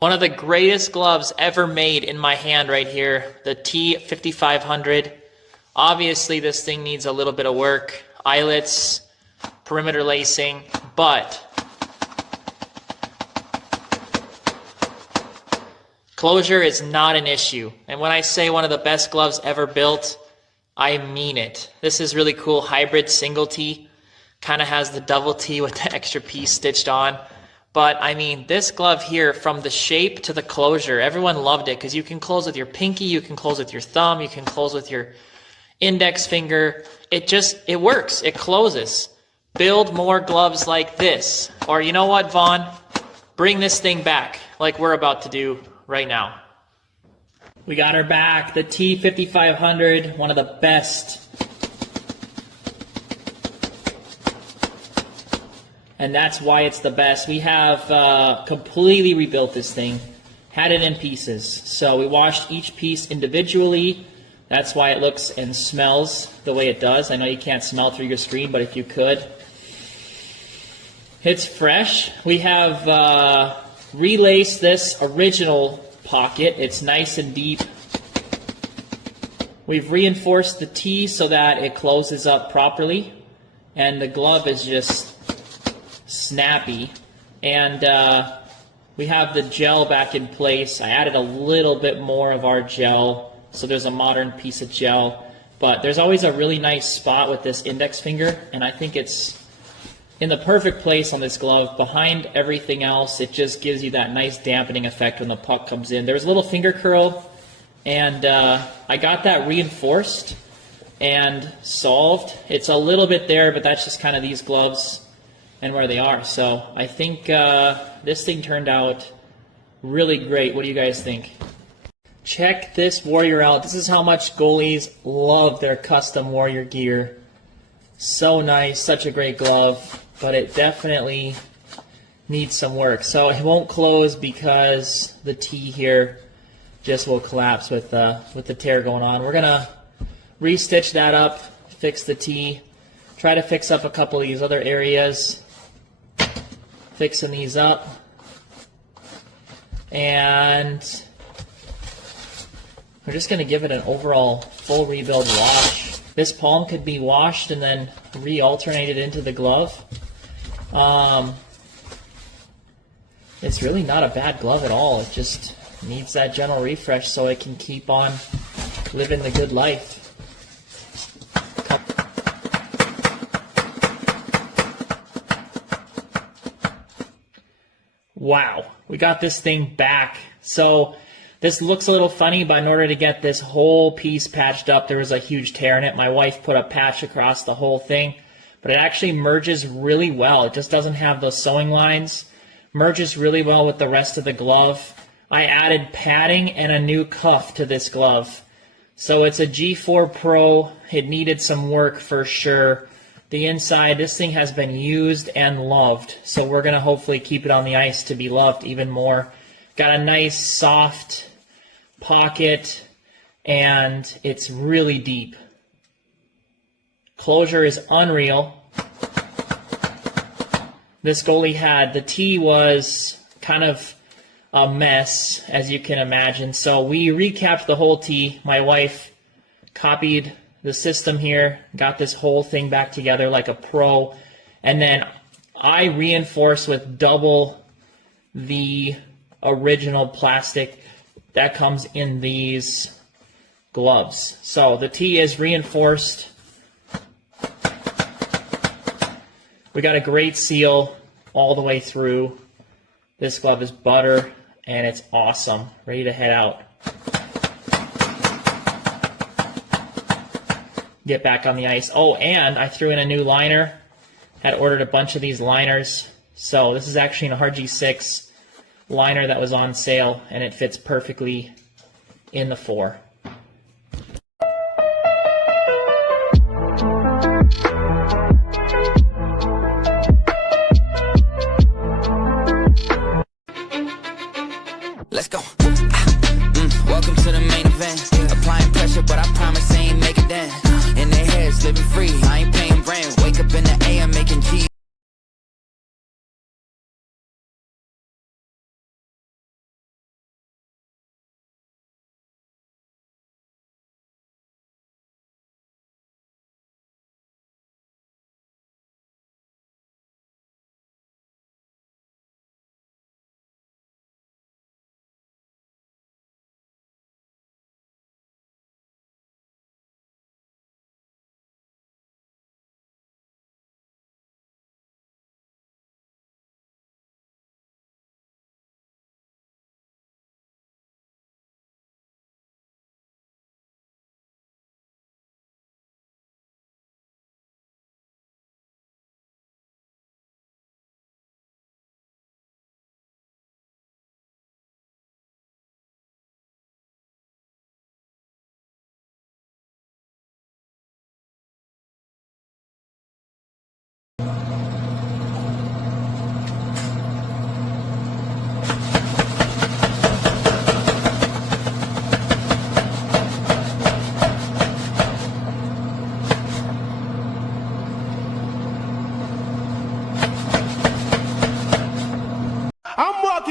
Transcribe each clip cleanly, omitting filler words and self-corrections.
One of the greatest gloves ever made in my hand right here, the T5500. Obviously, this thing needs a little bit of work. Eyelets, perimeter lacing, but closure is not an issue. And when I say one of the best gloves ever built, I mean it. This is really cool hybrid single T. Kind of has the double T with the extra piece stitched on. But I mean, this glove here, from the shape to the closure, everyone loved it because you can close with your pinky, you can close with your thumb, you can close with your index finger. It works. It closes. Build more gloves like this. Or you know what, Vaughn? Bring this thing back like we're about to do right now. We got her back, the T5500, one of the best. And that's why it's the best. We have completely rebuilt this thing, had it in pieces. So we washed each piece individually. That's why it looks and smells the way it does. I know you can't smell through your screen, but if you could. It's fresh. We have relaced this original pocket. It's nice and deep. We've reinforced the T so that it closes up properly. And the glove is just snappy. And we have the gel back in place. I added a little bit more of our gel, so there's a modern piece of gel. But there's always a really nice spot with this index finger, and I think it's in the perfect place on this glove. Behind everything else, it just gives you that nice dampening effect when the puck comes in. There's a little finger curl, and I got that reinforced and solved. It's a little bit there, but that's just kind of these gloves and where they are. So I think this thing turned out really great. What do you guys think? Check this Warrior out. This is how much goalies love their custom Warrior gear. So nice, such a great glove, but it definitely needs some work. So it won't close because the T here just will collapse with the tear going on. We're gonna restitch that up, fix the T, try to fix up a couple of these other areas. Fixing these up, and we're just going to give it an overall full rebuild wash. This palm could be washed and then re-alternated into the glove. It's really not a bad glove at all. It just needs that gentle refresh so it can keep on living the good life. Wow, we got this thing back. So this looks a little funny, but in order to get this whole piece patched up, there was a huge tear in it. My wife put a patch across the whole thing, but it actually merges really well. It just doesn't have those sewing lines. Merges really well with the rest of the glove. I added padding and a new cuff to this glove. So it's a G4 Pro. It needed some work for sure. The inside, this thing has been used and loved, so we're going to hopefully keep it on the ice to be loved even more. Got a nice soft pocket, and it's really deep. Closure is unreal. This goalie had, the T was kind of a mess, as you can imagine, so we recapped the whole T. My wife copied the system here, got this whole thing back together like a pro, and then I reinforced with double the original plastic that comes in these gloves. So the T is reinforced. We got a great seal all the way through. This glove is butter, and it's awesome. Ready to head out. Get back on the ice. Oh, and I threw in a new liner. Had ordered a bunch of these liners. So this is actually an RG6 liner that was on sale, and it fits perfectly in the 4. Let's go. Welcome to the main event. Applying pressure, but I promise I ain't make it then. In their heads, living free. I ain't paying rent. Wake up in the AM making G.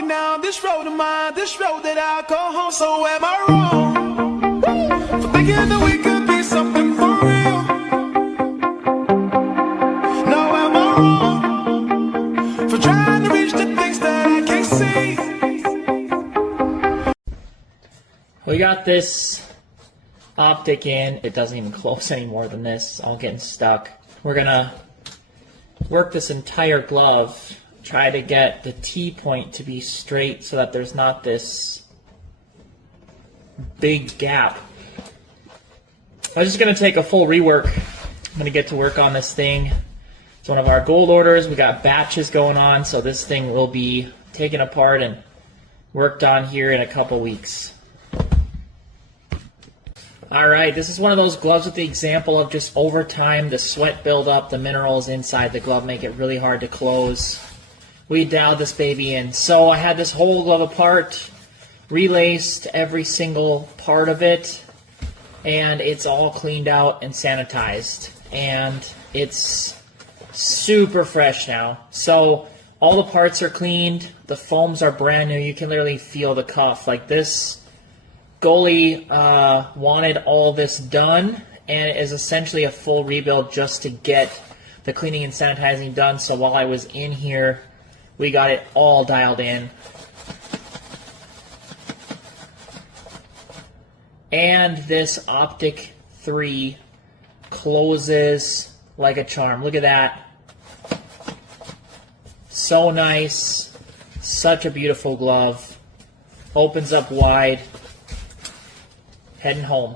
walking down this road of mine, this road that I call home. So am I wrong for thinking that we could be something for real? No, am I wrong for trying to reach the things that I can't see? We got this optic in. It doesn't even close any more than this. It's all getting stuck. We're gonna work this entire glove, try to get the T-point to be straight so that there's not this big gap. I'm just going to take a full rework. I'm going to get to work on this thing. It's one of our gold orders. We got batches going on, so this thing will be taken apart and worked on here in a couple weeks. Alright, this is one of those gloves with the example of just over time, the sweat buildup, the minerals inside the glove make it really hard to close. We dialed this baby in. So I had this whole glove apart, relaced every single part of it, and it's all cleaned out and sanitized. And it's super fresh now. So all the parts are cleaned, the foams are brand new, you can literally feel the cuff. Like this Goalie wanted all this done, and it is essentially a full rebuild just to get the cleaning and sanitizing done. So while I was in here, we got it all dialed in. And this Optic 3 closes like a charm. Look at that. So nice. Such a beautiful glove. Opens up wide. Heading home.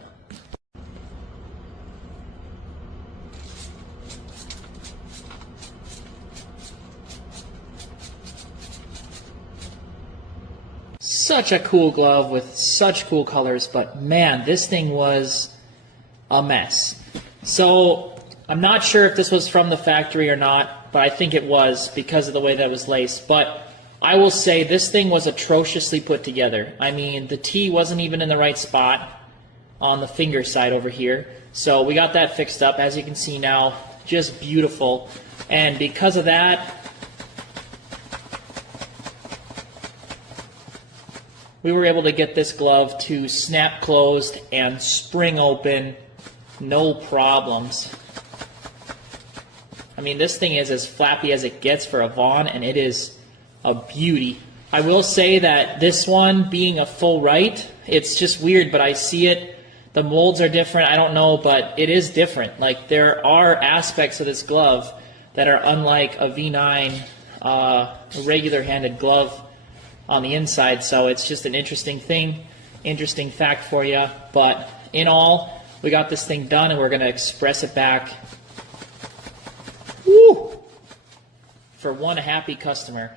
Such a cool glove with such cool colors, but man, this thing was a mess. So I'm not sure if this was from the factory or not, but I think it was because of the way that it was laced. But I will say this thing was atrociously put together. I mean, the T wasn't even in the right spot on the finger side over here. So we got that fixed up. As you can see now, just beautiful. And because of that, we were able to get this glove to snap closed and spring open, no problems. I mean, this thing is as flappy as it gets for a Vaughn, and it is a beauty. I will say that this one being a full right, it's just weird, but I see it. The molds are different, I don't know, but it is different. Like, there are aspects of this glove that are unlike a V9 regular-handed glove on the inside, so it's just an interesting thing, interesting fact for you. But in all, we got this thing done, and we're going to express it back. Woo! For one happy customer.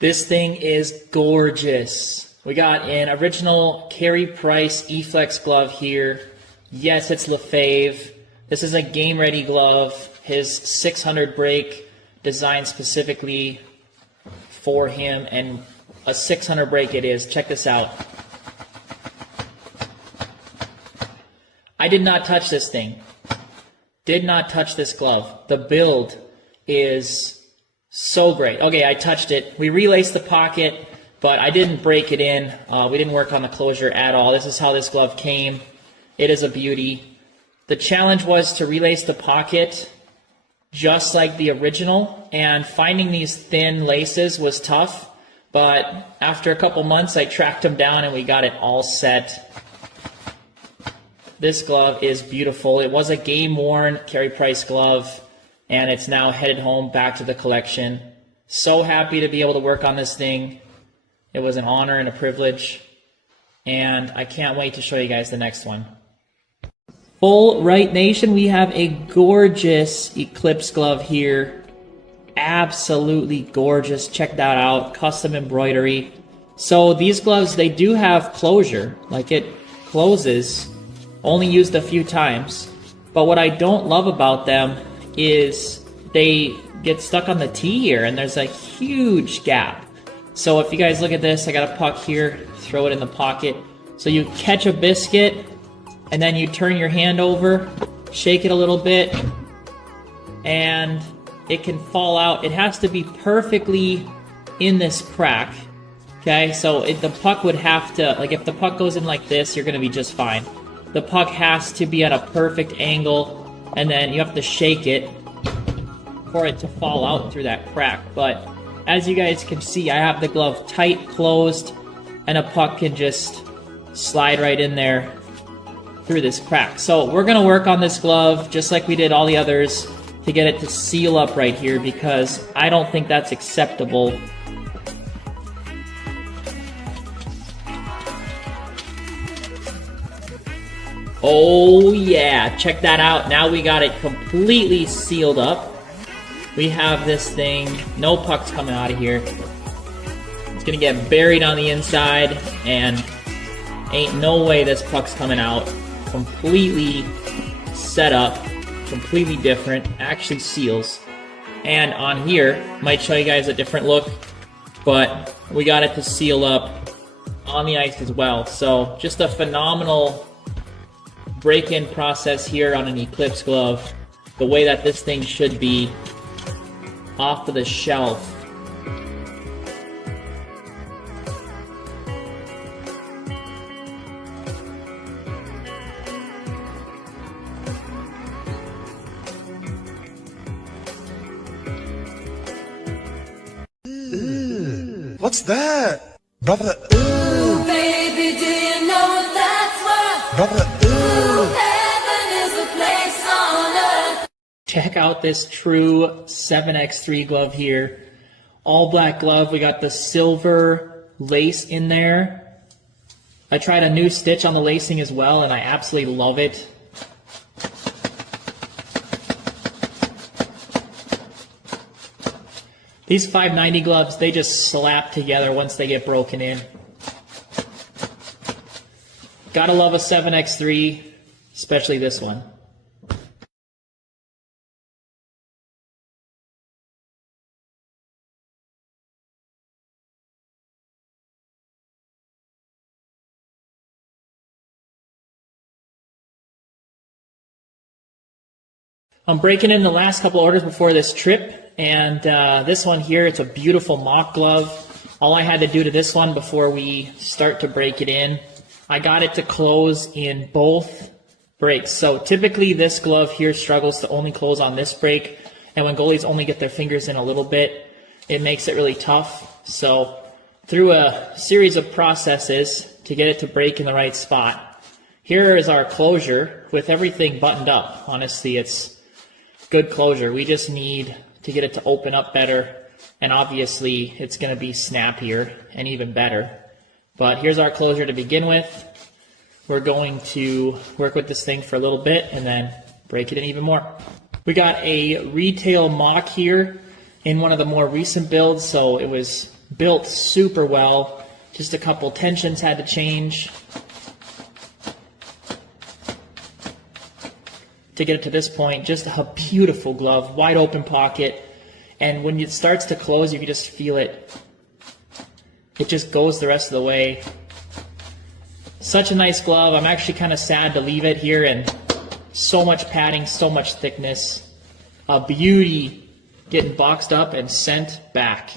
This thing is gorgeous. We got an original Carey Price E-Flex glove here. Yes, it's Lefebvre. This is a game-ready glove. His 600 break designed specifically for him, and a 600 break it is. Check this out. I did not touch this thing. Did not touch this glove. The build is so great. Okay, I touched it. We relaced the pocket, but I didn't break it in. We didn't work on the closure at all. This is how this glove came. It is a beauty. The challenge was to relace the pocket just like the original, and finding these thin laces was tough, but after a couple months I tracked them down and we got it all set. This glove is beautiful. It was a game-worn Carey Price glove, and it's now headed home back to the collection. So happy to be able to work on this thing. It was an honor and a privilege, and I can't wait to show you guys the next one. Full Right Nation, we have a gorgeous Eclipse glove here. Absolutely gorgeous. Check that out. Custom embroidery. So these gloves, they do have closure. Like, it closes. Only used a few times. But what I don't love about them is they get stuck on the T here, and there's a huge gap. So if you guys look at this, I got a puck here, throw it in the pocket. So you catch a biscuit, and then you turn your hand over, shake it a little bit, and it can fall out. It has to be perfectly in this crack. Okay, so the puck would have to, like if the puck goes in like this, you're going to be just fine. The puck has to be at a perfect angle, and then you have to shake it for it to fall out through that crack. But as you guys can see, I have the glove tight closed, and a puck can just slide right in there through this crack. So we're going to work on this glove just like we did all the others to get it to seal up right here, because I don't think that's acceptable. Oh yeah, check that out. Now we got it completely sealed up. We have this thing, no pucks coming out of here. It's gonna get buried on the inside, and ain't no way this puck's coming out. Completely set up, completely different, actually seals. And on here, might show you guys a different look, but we got it to seal up on the ice as well. So just a phenomenal break-in process here on an Eclipse glove, the way that this thing should be off of the shelf. What's that? Brother, Baby, do you know that's what brother, heaven is a place on earth? Check out this true 7x3 glove here. All black glove. We got the silver lace in there. I tried a new stitch on the lacing as well, and I absolutely love it. These 590 gloves, they just slap together once they get broken in. Gotta love a 7x3, especially this one. I'm breaking in the last couple orders before this trip, and this one here, it's a beautiful mock glove. All I had to do to this one before we start to break it in, I got it to close in both breaks. So typically this glove here struggles to only close on this break, and when goalies only get their fingers in a little bit, it makes it really tough. So through a series of processes to get it to break in the right spot, here is our closure with everything buttoned up. Honestly, it's good closure. We just need to get it to open up better, and obviously it's going to be snappier and even better. But here's our closure to begin with. We're going to work with this thing for a little bit and then break it in even more. We got a retail mock here in one of the more recent builds, so it was built super well. Just a couple tensions had to change to get it to this point. Just a beautiful glove, wide open pocket, and when it starts to close, you can just feel it. It just goes the rest of the way. Such a nice glove. I'm actually kind of sad to leave it here, and so much padding, so much thickness. A beauty getting boxed up and sent back.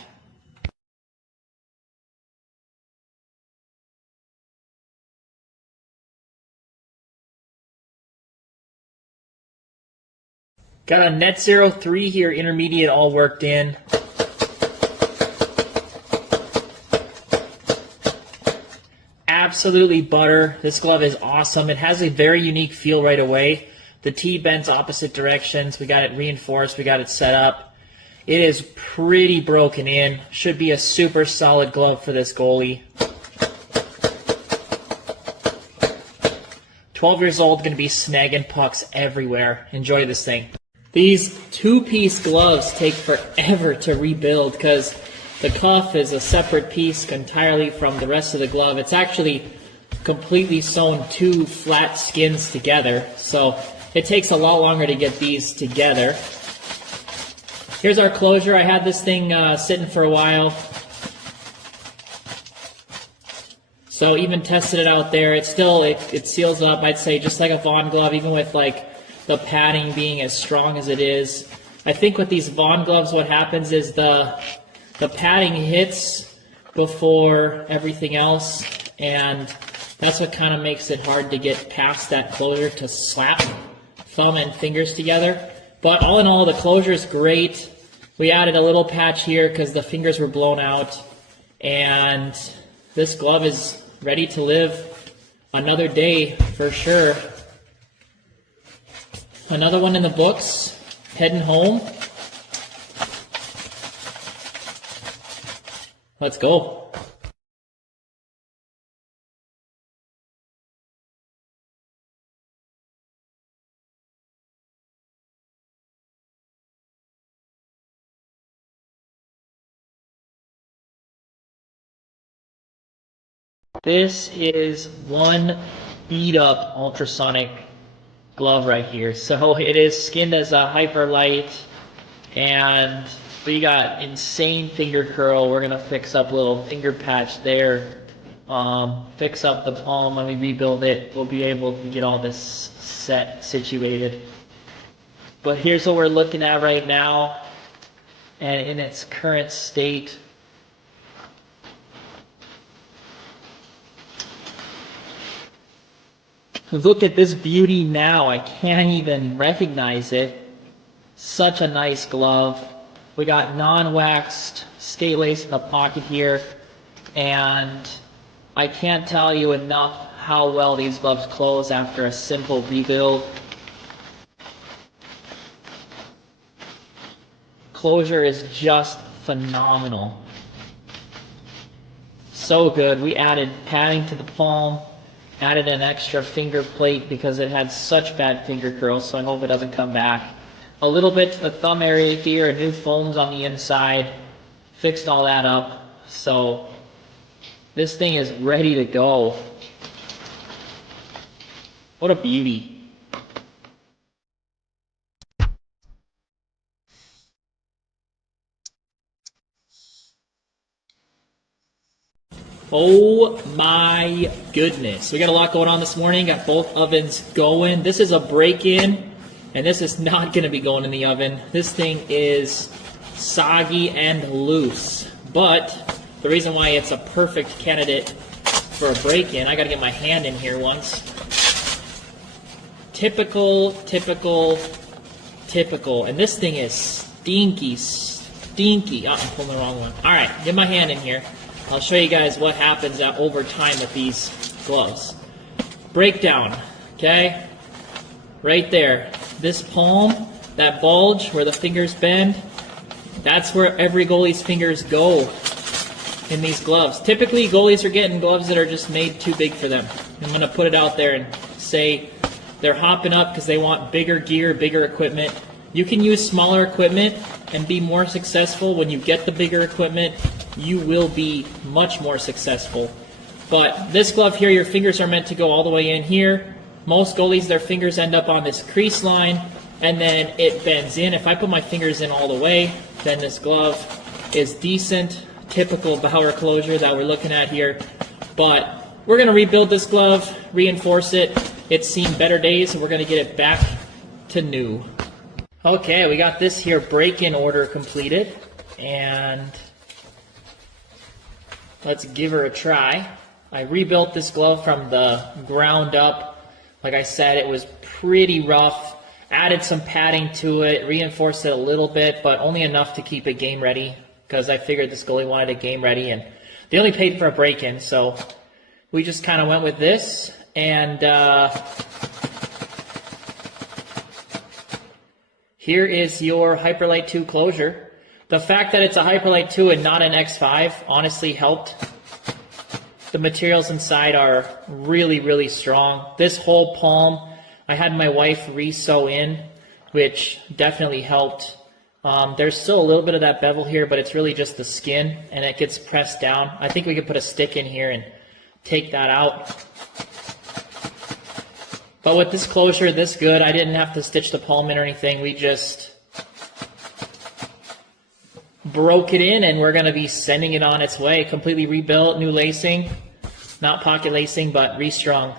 Got a Net 03 here, intermediate, all worked in. Absolutely butter. This glove is awesome. It has a very unique feel right away. The T bends opposite directions. We got it reinforced. We got it set up. It is pretty broken in. Should be a super solid glove for this goalie. 12 years old, going to be snagging pucks everywhere. Enjoy this thing. These two-piece gloves take forever to rebuild because the cuff is a separate piece entirely from the rest of the glove. It's actually completely sewn two flat skins together, so it takes a lot longer to get these together. Here's our closure. I had this thing sitting for a while, so even tested it out there. It still it seals up, I'd say, just like a Vaughn glove, even with like the padding being as strong as it is. I think with these Vaughn gloves, what happens is the the padding hits before everything else, and that's what kind of makes it hard to get past that closure to slap thumb and fingers together. But all in all, the closure is great. We added a little patch here because the fingers were blown out, and this glove is ready to live another day for sure. Another one in the books, heading home. Let's go. This is one beat up ultrasonic glove right here. So it is skinned as a hyper light, and we got insane finger curl. We're gonna fix up a little finger patch there, fix up the palm. When we rebuild it, we'll be able to get all this situated. But here's what we're looking at right now, and in its current state. Look at this beauty now. I can't even recognize it. Such a nice glove. We got non-waxed skate lace in the pocket here, and I can't tell you enough how well these gloves close after a simple rebuild. Closure is just phenomenal. So good. We added padding to the palm, added an extra finger plate because it had such bad finger curls, so I hope it doesn't come back. A little bit to the thumb area here, and new foams on the inside. Fixed all that up. So this thing is ready to go. What a beauty. Oh my goodness. We got a lot going on this morning. Got both ovens going. This is a break-in, and this is not going to be going in the oven. This thing is soggy and loose. But the reason why it's a perfect candidate for a break-in, I got to get my hand in here once. Typical. And this thing is stinky. Oh, I'm pulling the wrong one. All right, get my hand in here. I'll show you guys what happens over time with these gloves. Breakdown, okay? Right there. This palm, that bulge where the fingers bend, that's where every goalie's fingers go in these gloves. Typically, goalies are getting gloves that are just made too big for them. I'm going to put it out there and say they're hopping up because they want bigger gear, bigger equipment. You can use smaller equipment and be more successful. When you get the bigger equipment, you will be much more successful. But this glove here, your fingers are meant to go all the way in here. Most goalies, their fingers end up on this crease line, and then it bends in. If I put my fingers in all the way, then this glove is decent, typical Bauer closure that we're looking at here. But we're going to rebuild this glove, reinforce it. It's seen better days, and we're going to get it back to new. Okay, we got this here break-in order completed, and let's give her a try. I rebuilt this glove from the ground up. Like I said, it was pretty rough. Added some padding to it, reinforced it a little bit, but only enough to keep it game ready, because I figured this goalie wanted it game ready, and they only paid for a break-in, so we just kind of went with this. And here is your Hyperlite 2 closure. The fact that it's a Hyperlite 2 and not an X5 honestly helped. The materials inside are really strong. This whole palm, I had my wife re-sew in, which definitely helped. There's still a little bit of that bevel here, but it's really just the skin, and it gets pressed down. I think we could put a stick in here and take that out. But with this closure, this good. I didn't have to stitch the palm in or anything. We just broke it in, and we're going to be sending it on its way. Completely rebuilt, new lacing. Not pocket lacing, but restrung.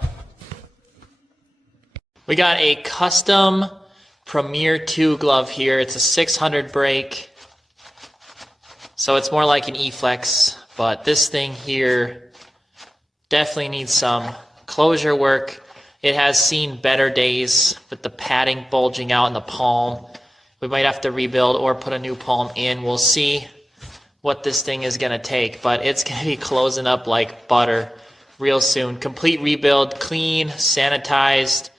We got a custom Premier 2 glove here. It's a 600 break. So it's more like an E-flex, but this thing here definitely needs some closure work. It has seen better days with the padding bulging out in the palm. We might have to rebuild or put a new palm in. We'll see what this thing is going to take, but it's going to be closing up like butter real soon. Complete rebuild, clean, sanitized,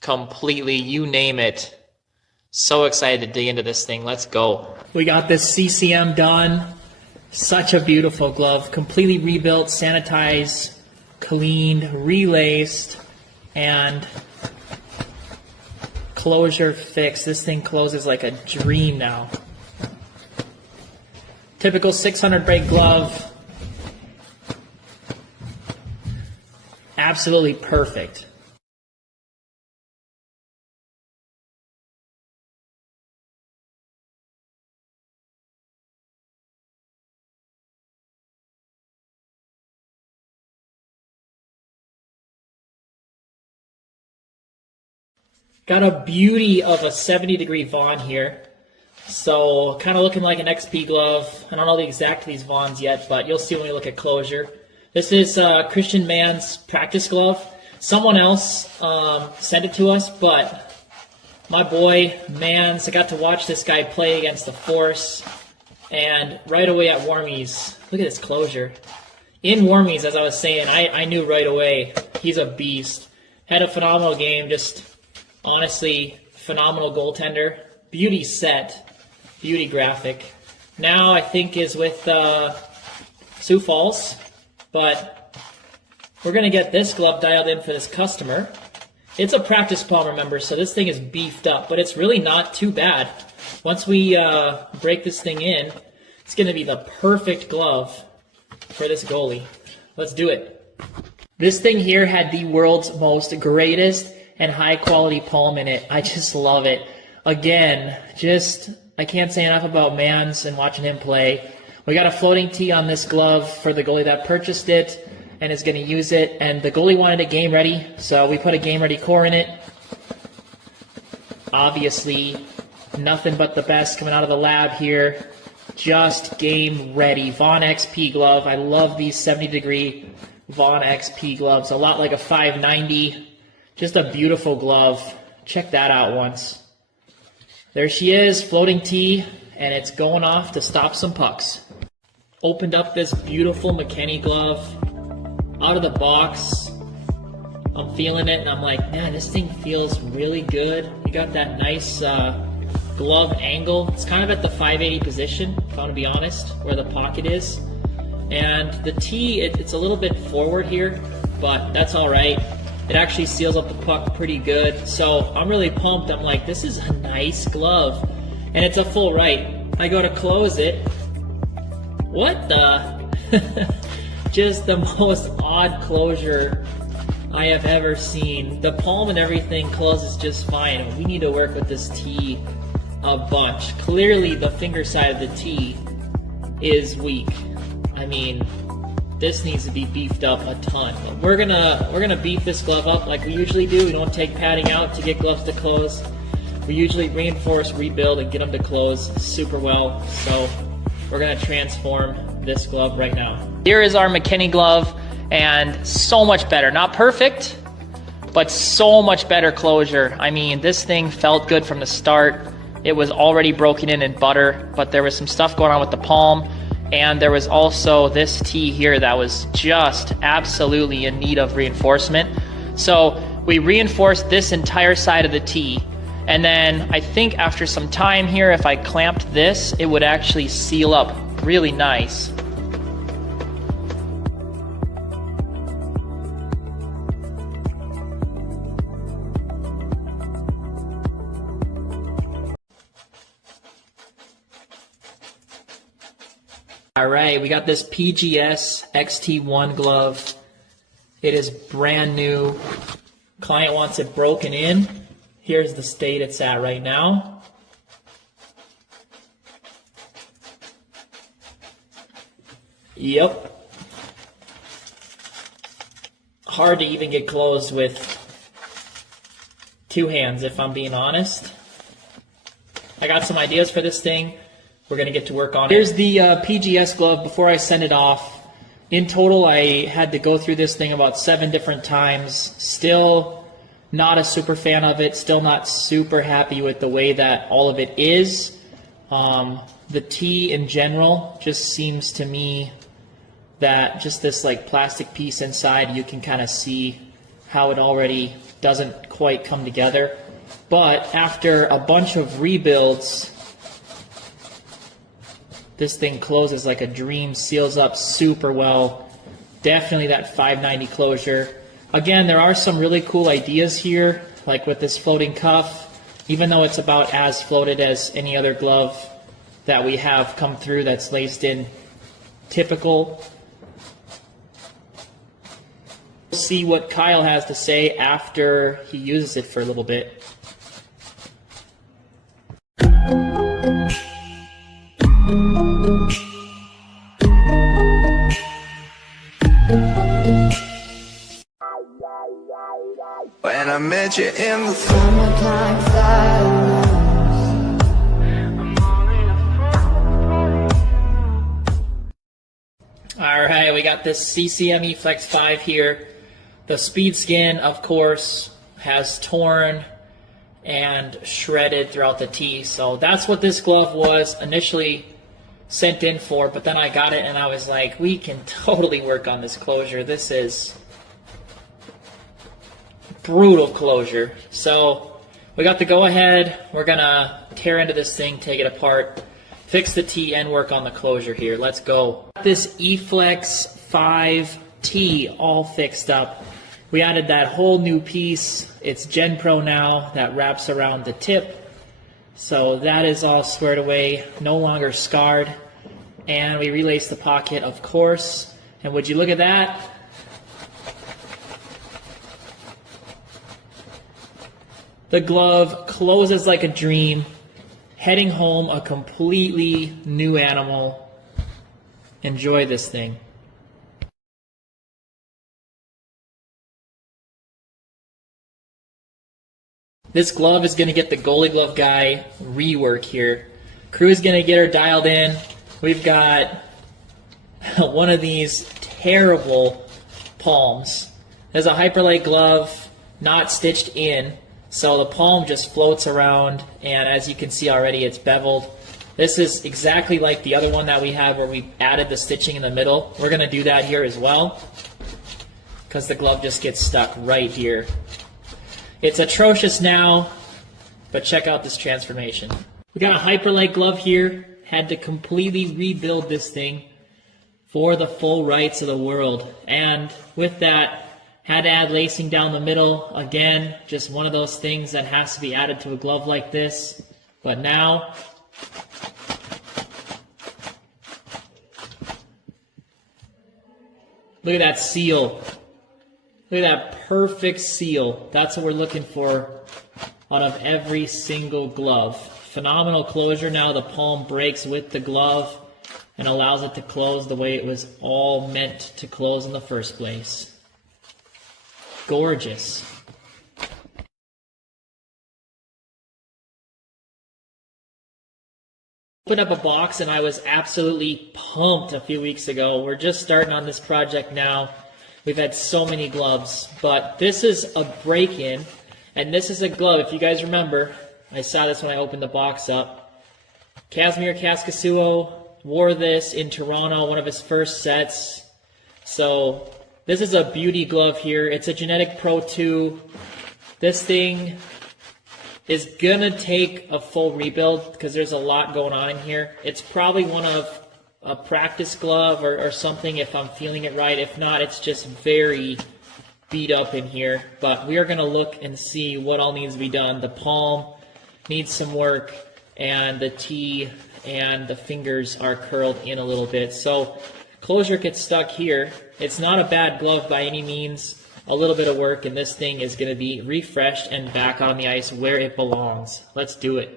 completely, you name it. So excited to dig into this thing. Let's go. We got this CCM done. Such a beautiful glove. Completely rebuilt, sanitized, cleaned, relaced, and closure fixed. This thing closes like a dream now. Typical 600 break glove. Absolutely perfect. Got a beauty of a 70-degree Vaughn here. So kind of looking like an XP glove. I don't know the exact of these Vaughns yet, but you'll see when we look at closure. This is Christian Mann's practice glove. Someone else sent it to us, but my boy Mann's, I got to watch this guy play against the Force, and right away at Warmies, look at this closure. In Warmies, as I was saying, I knew right away he's a beast. Had a phenomenal game, just honestly phenomenal goaltender. Beauty set, beauty graphic. Now I think is with Sioux Falls, but we're going to get this glove dialed in for this customer. It's a practice palm, remember, so this thing is beefed up, but it's really not too bad. Once we break this thing in, it's going to be the perfect glove for this goalie. Let's do it. This thing here had the world's most greatest and high quality palm in it. I just love it. Again, I can't say enough about Mans and watching him play. We got a floating tee on this glove for the goalie that purchased it and is going to use it. And the goalie wanted it game ready, so we put a game ready core in it. Obviously, nothing but the best coming out of the lab here. Just game ready. Vaughn XP glove. I love these 70-degree Vaughn XP gloves. A lot like a 590. Just a beautiful glove. Check that out once. There she is, floating tee, and it's going off to stop some pucks. Opened up this beautiful McKinney glove. Out of the box. I'm feeling it, and I'm like, man, this thing feels really good. You got that nice glove angle. It's kind of at the 580 position, if I want to be honest, where the pocket is. And the tee, it's a little bit forward here, but that's all right. It actually seals up the puck pretty good. So I'm really pumped. I'm like, this is a nice glove. And it's a full right. I go to close it. What the? Just the most odd closure I have ever seen. The palm and everything closes just fine. We need to work with this tee a bunch. Clearly the finger side of the tee is weak. I mean, this needs to be beefed up a ton. But we're gonna beef this glove up like we usually do. We don't take padding out to get gloves to close. We usually reinforce, rebuild, and get them to close super well. So we're gonna transform this glove right now. Here is our McKinney glove, and so much better. Not perfect, but so much better closure. I mean, this thing felt good from the start. It was already broken in butter, but there was some stuff going on with the palm. And there was also this tee here that was just absolutely in need of reinforcement. So we reinforced this entire side of the tee. And then I think after some time here, if I clamped this, it would actually seal up really nice. All right, we got this PGS XT1 glove. It is brand new. Client wants it broken in. Here's the state it's at right now. Yep. Hard to even get closed with two hands, if I'm being honest. I got some ideas for this thing. we're going to get to work on it. Here's the PGS glove before I send it off. In total, I had to go through this thing about 7 different times. Still not a super fan of it. Still not super happy with the way that all of it is. The tee in general just seems to me that just this like plastic piece inside, you can kind of see how it already doesn't quite come together. But after a bunch of rebuilds, this thing closes like a dream, seals up super well. Definitely that 590 closure. Again, there are some really cool ideas here, like with this floating cuff, even though it's about as floated as any other glove that we have come through that's laced in typical. We'll see what Kyle has to say after he uses it for a little bit. When I met you in the Summertime silence. All right, we got this CCME Flex 5 here. The speed skin, of course, has torn and shredded throughout the tee. So that's what this glove was initially sent in for, but then I got it and I was like, we can totally work on this closure. This is brutal closure. So we got the go ahead. We're gonna tear into this thing, take it apart, fix the tee, and work on the closure here. Let's go. This eFlex 5T all fixed up. We added that whole new piece. It's Gen Pro now that wraps around the tip. So that is all squared away, no longer scarred. And we relaced the pocket, of course. And would you look at that? The glove closes like a dream, heading home a completely new animal. Enjoy this thing. This glove is going to get the goalie glove guy rework here. Crew's going to get her dialed in. We've got one of these terrible palms. There's a Hyperlight glove, not stitched in, so the palm just floats around, and as you can see already, it's beveled. This is exactly like the other one that we have where we added the stitching in the middle. We're going to do that here as well, because the glove just gets stuck right here. It's atrocious now, but check out this transformation. We got a Hyperlight glove here. Had to completely rebuild this thing for the full rights of the world. And with that, had to add lacing down the middle. Again, just one of those things that has to be added to a glove like this. But now, look at that seal. Look at that perfect seal. That's what we're looking for out of every single glove. Phenomenal closure. Now the palm breaks with the glove and allows it to close the way it was all meant to close in the first place. Gorgeous. Opened up a box and I was absolutely pumped a few weeks ago. We're just starting on this project now. We've had so many gloves, but this is a break-in, and this is a glove. If you guys remember, I saw this when I opened the box up. Casimir Kaskasuo wore this in Toronto, one of his first sets. So this is a beauty glove here. It's a Genetic Pro 2. This thing is gonna take a full rebuild because there's a lot going on in here. It's probably one of a practice glove or something if I'm feeling it right. If not, it's just very beat up in here. But we are going to look and see what all needs to be done. The palm needs some work, and the tee and the fingers are curled in a little bit. So closure gets stuck here. It's not a bad glove by any means. A little bit of work, and this thing is going to be refreshed and back on the ice where it belongs. Let's do it.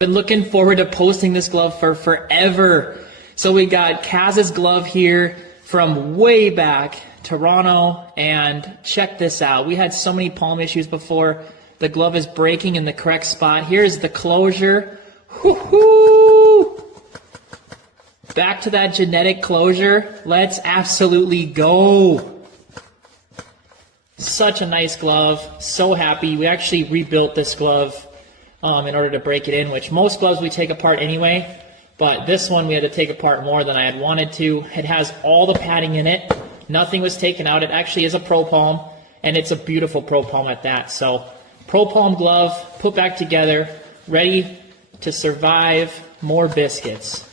Been looking forward to posting this glove for forever. So we got Kaz's glove here from way back, Toronto, and check this out. We had so many palm issues before. The glove is breaking in the correct spot. Here's the closure. Woo-hoo! Back to that genetic closure. Let's absolutely go. Such a nice glove. So happy. We actually rebuilt this glove in order to break it in, which most gloves we take apart anyway. But this one we had to take apart more than I had wanted to. It has all the padding in it. Nothing was taken out. It actually is a Pro Palm, and it's a beautiful Pro Palm at that. So Pro Palm glove, put back together, ready to survive more biscuits.